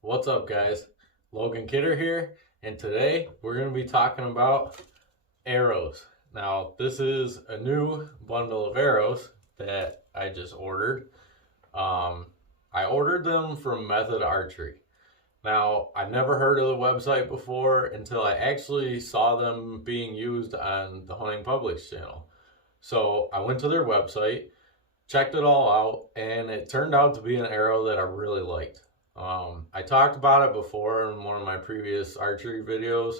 What's up, guys? Logan Kidder here, and today we're going to be talking about arrows. Now, this is a new bundle of arrows that I just ordered. I ordered them from Method Archery. Now, I never heard of the website before until I actually saw them being used on the Hunting Publics channel. So I went to their website, checked it all out, and it turned out to be an arrow that I really liked. I talked about it before in one of my previous archery videos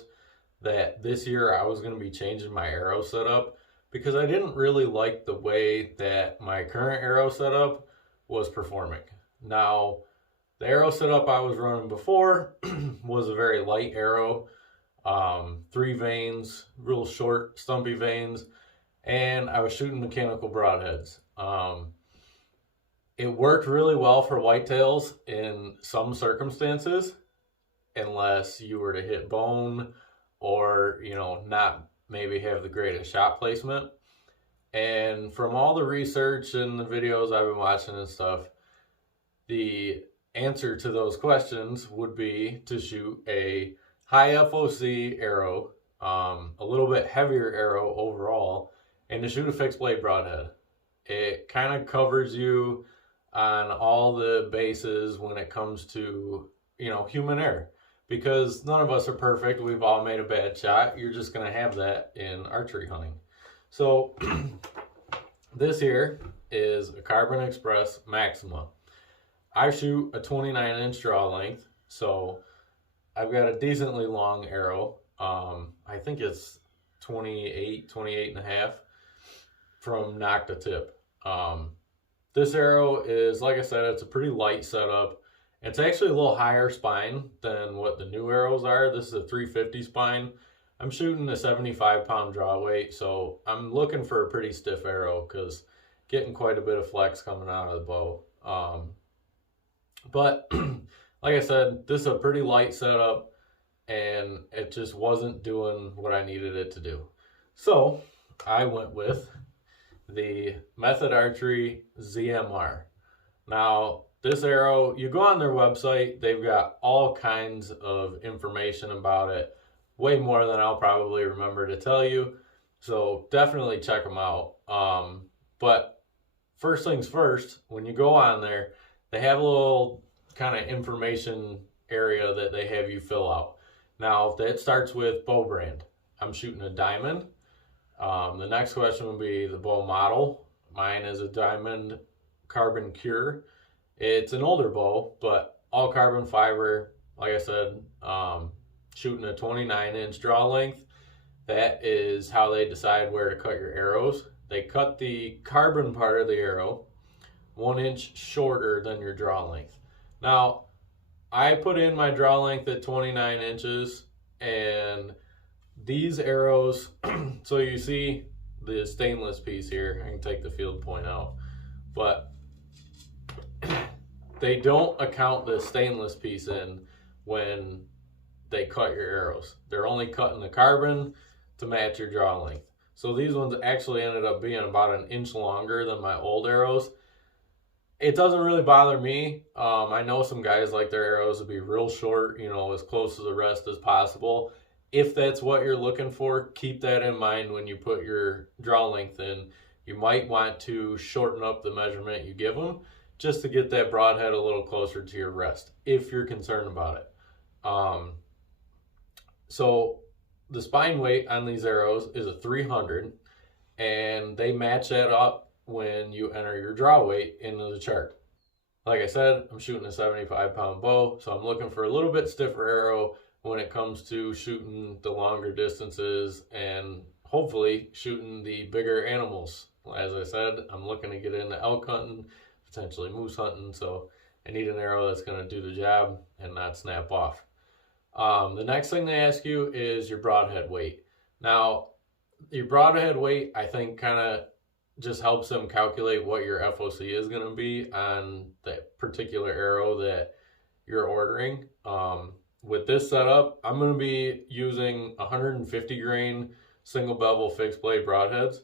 that this year I was going to be changing my arrow setup because I didn't really like the way that my current arrow setup was performing. Now, the arrow setup I was running before was a very light arrow, 3 vanes, real short, stumpy vanes, and I was shooting mechanical broadheads. It worked really well for whitetails in some circumstances, unless you were to hit bone or, not maybe have the greatest shot placement. And from all the research and the videos I've been watching and stuff, the answer to those questions would be to shoot a high FOC arrow, a little bit heavier arrow overall, and to shoot a fixed blade broadhead. It kind of covers you on all the bases when it comes to, human error, because none of us are perfect. We've all made a bad shot. You're just going to have that in archery hunting. So this here is a Carbon Express Maxima. I shoot a 29-inch draw length, so I've got a decently long arrow. I think it's 28 and a half from nock to tip. This arrow is, like I said, it's a pretty light setup. It's actually a little higher spine than what the new arrows are. This is a 350 spine. I'm shooting a 75-pound draw weight, so I'm looking for a pretty stiff arrow because getting quite a bit of flex coming out of the bow. But like I said, this is a pretty light setup, and it just wasn't doing what I needed it to do. So I went with the Method Archery ZMR. Now, this arrow, you go on their website, they've got all kinds of information about it, way more than I'll probably remember to tell you, so definitely check them out. But first things first, when you go on there, they have a little kind of information area that they have you fill out. Now, that starts with bow brand. I'm shooting a Diamond. The next question would be the bow model. Mine is a Diamond Carbon Cure. It's an older bow, but all carbon fiber. Like I said, shooting a 29-inch draw length. That is how they decide where to cut your arrows. They cut the carbon part of the arrow 1 inch shorter than your draw length. Now, I put in my draw length at 29 inches, and these arrows, so you see the stainless piece here. I can take the field point out, but they don't account the stainless piece in when they cut your arrows. They're only cutting the carbon to match your draw length. So these ones actually ended up being about 1 inch longer than my old arrows. It doesn't really bother me. I know some guys like their arrows to be real short, as close to the rest as possible. If that's what you're looking for, keep that in mind when you put your draw length in. You might want to shorten up the measurement you give them just to get that broadhead a little closer to your rest, if you're concerned about it. So the spine weight on these arrows is a 300, and they match that up when you enter your draw weight into the chart. Like I said, I'm shooting a 75-pound bow, so I'm looking for a little bit stiffer arrow when it comes to shooting the longer distances and hopefully shooting the bigger animals. As I said, I'm looking to get into elk hunting, potentially moose hunting, so I need an arrow that's going to do the job and not snap off. The next thing they ask you is your broadhead weight. Now, your broadhead weight, I think, kind of just helps them calculate what your FOC is going to be on that particular arrow that you're ordering. With this setup, I'm going to be using 150 grain single bevel fixed blade broadheads.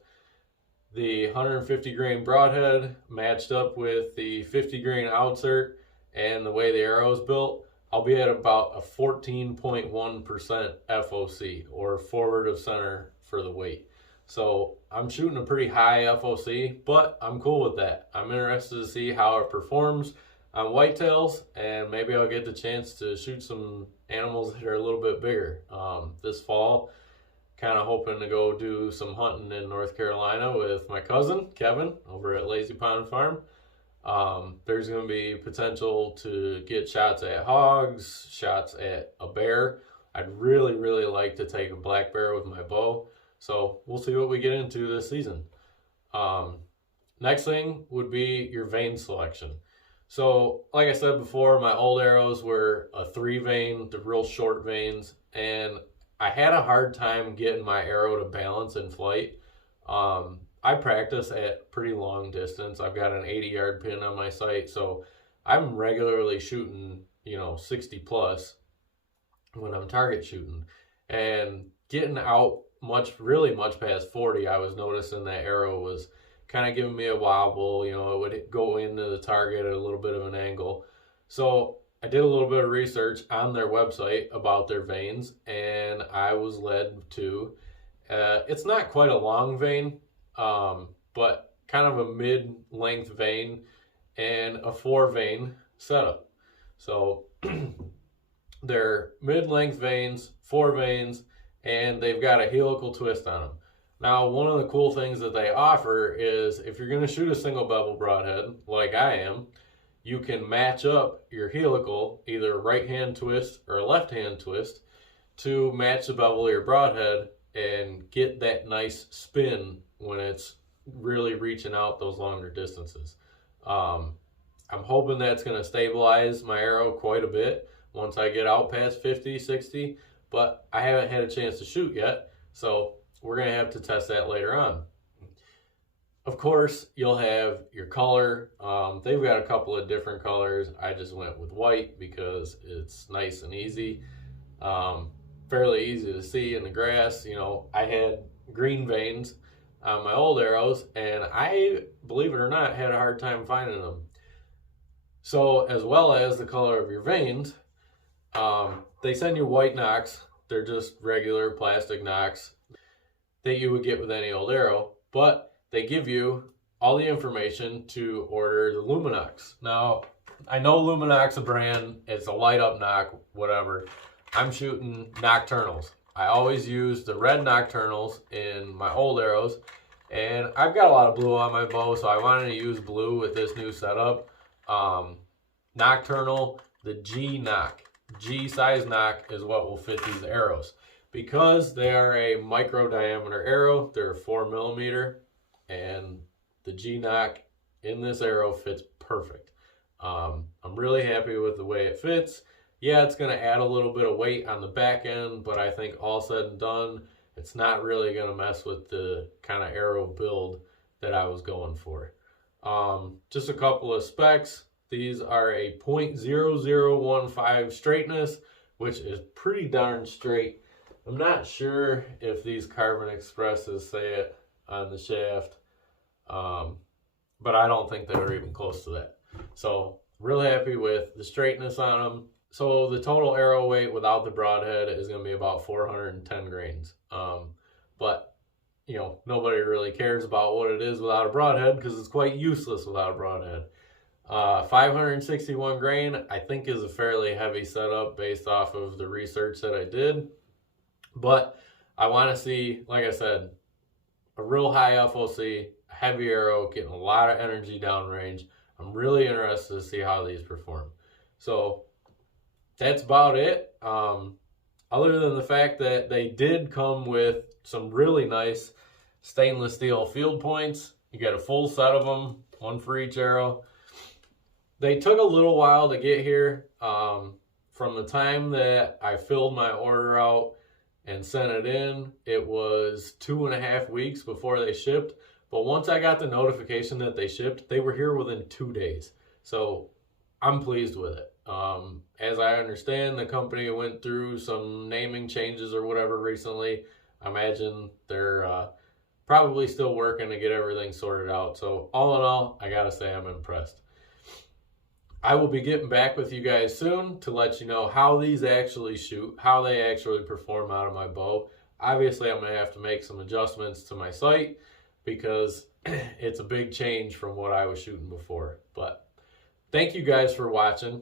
The 150 grain broadhead matched up with the 50 grain outsert and the way the arrow is built I'll be at about a 14.1% FOC, or forward of center for the weight. So I'm shooting a pretty high FOC, but I'm cool with that. I'm interested to see how it performs on whitetails, and maybe I'll get the chance to shoot some animals that are a little bit bigger this fall. Kind of hoping to go do some hunting in North Carolina with my cousin Kevin over at Lazy Pond Farm. There's going to be potential to get shots at hogs, shots at a bear. I'd really like to take a black bear with my bow. So we'll see what we get into this season. Next thing would be your vein selection. So like I said before, my old arrows were a 3 vein, the real short veins, and I had a hard time getting my arrow to balance in flight. I practice at pretty long distance. I've got an 80-yard pin on my sight, so I'm regularly shooting, 60 plus when I'm target shooting. And getting out really much past 40, I was noticing that arrow was kind of giving me a wobble. It would go into the target at a little bit of an angle. So I did a little bit of research on their website about their veins, and I was led to, it's not quite a long vein, but kind of a mid-length vein and a 4 vein setup. So they're mid-length veins, 4 veins, and they've got a helical twist on them. Now, one of the cool things that they offer is if you're going to shoot a single bevel broadhead, like I am, you can match up your helical, either right hand twist or left hand twist, to match the bevel of your broadhead and get that nice spin when it's really reaching out those longer distances. I'm hoping that's going to stabilize my arrow quite a bit once I get out past 50, 60, but I haven't had a chance to shoot yet, so we're going to have to test that later on. Of course, you'll have your color. They've got a couple of different colors. I just went with white because it's nice and easy. Fairly easy to see in the grass. I had green veins on my old arrows, and I, believe it or not, had a hard time finding them. So, as well as the color of your veins, they send you white nocks. They're just regular plastic nocks that you would get with any old arrow, but they give you all the information to order the Luminox. Now, I know Luminox a brand, it's a light up nock, whatever. I'm shooting Nocturnals. I always use the red Nocturnals in my old arrows, and I've got a lot of blue on my bow, so I wanted to use blue with this new setup. Nocturnal, the G nock. G size nock is what will fit these arrows. Because they are a micro diameter arrow, they're 4mm, and the G nock in this arrow fits perfect. I'm really happy with the way it fits. Yeah, it's going to add a little bit of weight on the back end, but I think all said and done, it's not really going to mess with the kind of arrow build that I was going for. Just a couple of specs. These are a .0015 straightness, which is pretty darn straight. I'm not sure if these Carbon Expresses say it on the shaft, but I don't think they were even close to that. So really happy with the straightness on them. So the total arrow weight without the broadhead is going to be about 410 grains. But nobody really cares about what it is without a broadhead because it's quite useless without a broadhead. 561 grain I think is a fairly heavy setup based off of the research that I did. But I want to see, like I said, a real high FOC, heavy arrow, getting a lot of energy downrange. I'm really interested to see how these perform. So that's about it. Other than the fact that they did come with some really nice stainless steel field points. You get a full set of them, one for each arrow. They took a little while to get here. From the time that I filled my order out and sent it in, it was 2.5 weeks before they shipped. But once I got the notification that they shipped, they were here within 2 days. So I'm pleased with it. As I understand, the company went through some naming changes or whatever recently. I imagine they're probably still working to get everything sorted out. So all in all, I gotta say I'm impressed. I will be getting back with you guys soon to let you know how these actually shoot, how they actually perform out of my bow. Obviously, I'm going to have to make some adjustments to my sight because it's a big change from what I was shooting before. But thank you guys for watching.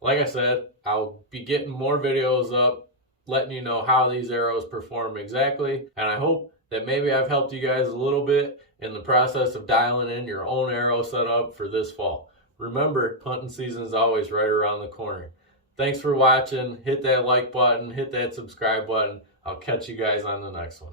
Like I said, I'll be getting more videos up, letting you know how these arrows perform exactly. And I hope that maybe I've helped you guys a little bit in the process of dialing in your own arrow setup for this fall. Remember, hunting season is always right around the corner. Thanks for watching. Hit that like button, hit that subscribe button. I'll catch you guys on the next one.